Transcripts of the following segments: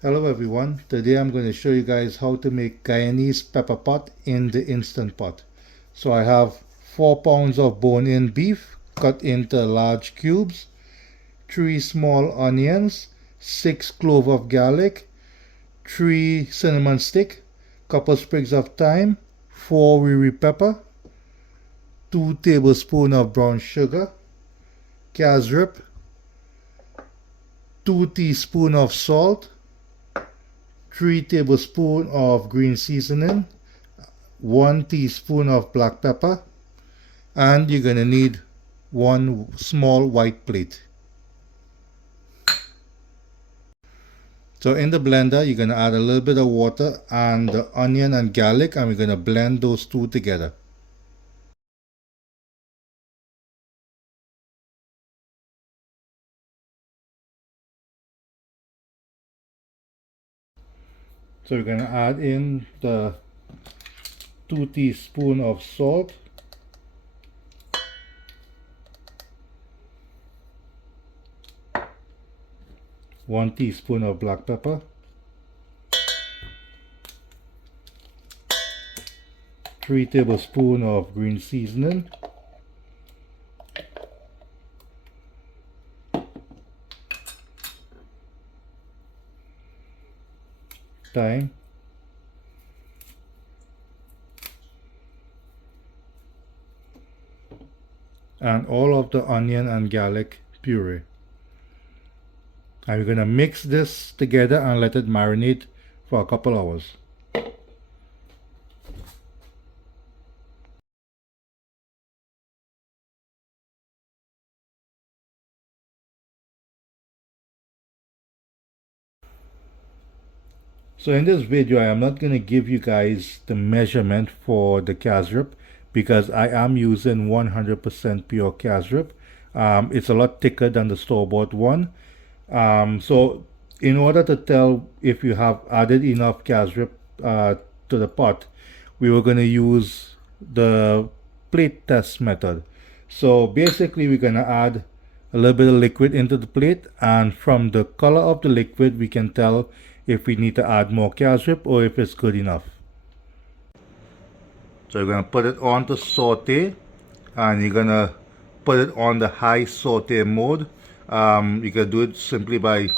Hello everyone, today I'm going to show you guys how to make Guyanese Pepperpot in the Instant Pot. So I have 4 pounds of bone-in beef cut into large cubes, 3 small onions, 6 cloves of garlic, 3 cinnamon stick, couple sprigs of thyme, 4 wee pepper, 2 tablespoons of brown sugar, cashew, 2 teaspoons of salt, 3 tablespoons of green seasoning, 1 teaspoon of black pepper, and you're gonna need 1 small white plate. So in the blender, you're gonna add a little bit of water and the onion and garlic, and we're gonna blend those two together. So we're gonna add in the 2 teaspoons of salt, 1 teaspoon of black pepper, 3 tablespoons of green seasoning, thyme, and all of the onion and garlic puree. And we're going to mix this together and let it marinate for a couple hours. So in this video, I am not going to give you guys the measurement for the cashew because I am using 100% pure cashew. It's a lot thicker than the store-bought one. So in order to tell if you have added enough cashew to the pot, we were going to use the plate test method. So basically we're going to add a little bit of liquid into the plate, and from the color of the liquid we can tell if we need to add more cashew or if it's good enough. So you're going to put it on to saute, and you're going to put it on the high saute mode. You can do it simply by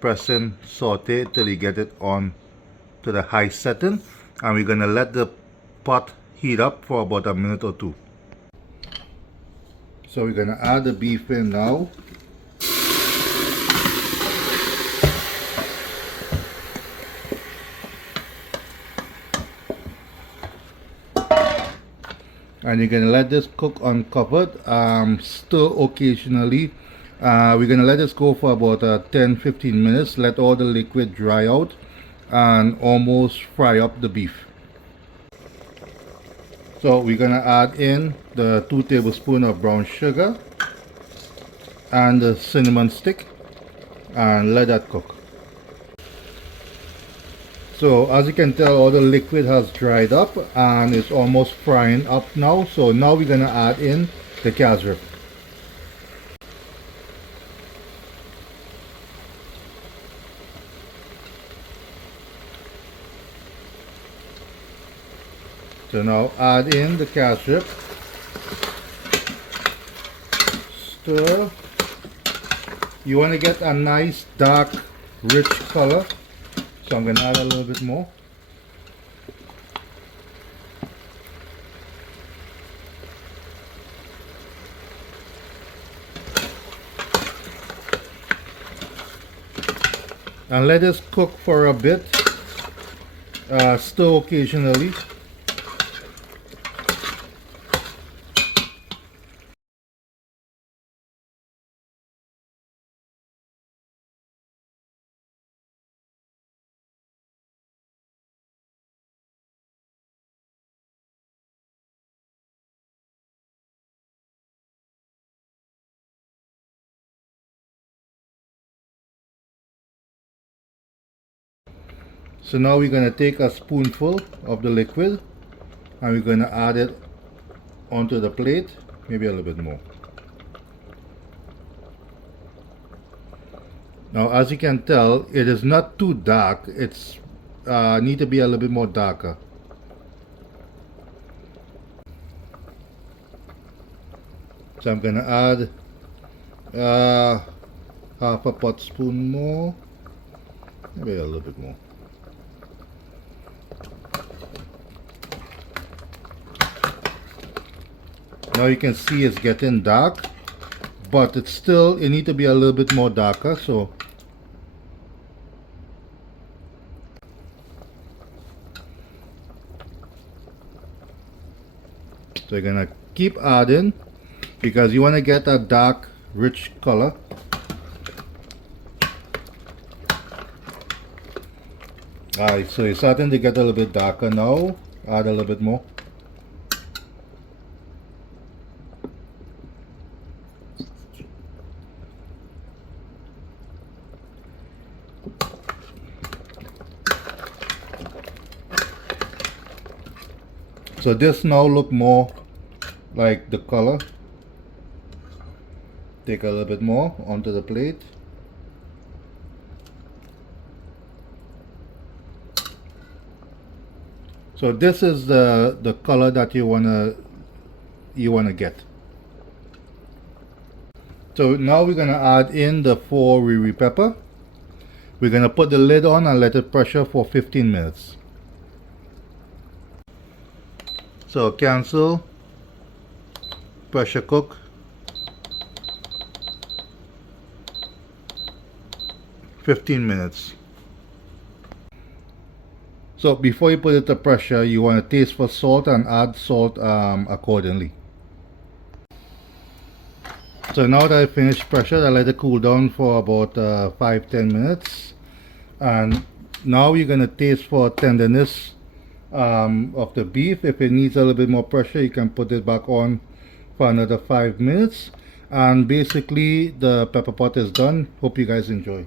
pressing saute till you get it on to the high setting, and we're going to let the pot heat up for about a minute or two. So we're going to add the beef in now. And you're going to let this cook uncovered, stir occasionally. We're going to let this go for about 10-15 minutes, let all the liquid dry out and almost fry up the beef. So we're going to add in the 2 tablespoons of brown sugar and the cinnamon stick and let that cook. So as you can tell, all the liquid has dried up and it's almost frying up now. So now we're going to add in the cashew. So now add in the cashew. Stir. You want to get a nice dark rich color. So I'm going to add a little bit more. And let this cook for a bit. Stir occasionally. So now we're going to take a spoonful of the liquid and we're going to add it onto the plate, maybe a little bit more. Now, as you can tell, it is not too dark. It's need to be a little bit more darker. So I'm gonna add half a pot spoon more, maybe a little bit more. Now you can see it's getting dark, but it's still, it need to be a little bit more darker. So you're gonna keep adding because you want to get a dark, rich color. Alright, so it's starting to get a little bit darker now. Add a little bit more. So this now look more like the color. Take a little bit more onto the plate. So this is the color that you wanna get. So now we're gonna add in the 4 riri pepper. We're gonna put the lid on and let it pressure for 15 minutes. So cancel, pressure cook, 15 minutes. So before you put it to pressure, you want to taste for salt and add salt accordingly. So now that I finished pressure, I let it cool down for about 5-10 minutes. And now you're going to taste for tenderness of the beef. If it needs a little bit more pressure, you can put it back on for another 5 minutes. And basically the pepper pot is done. Hope you guys enjoy.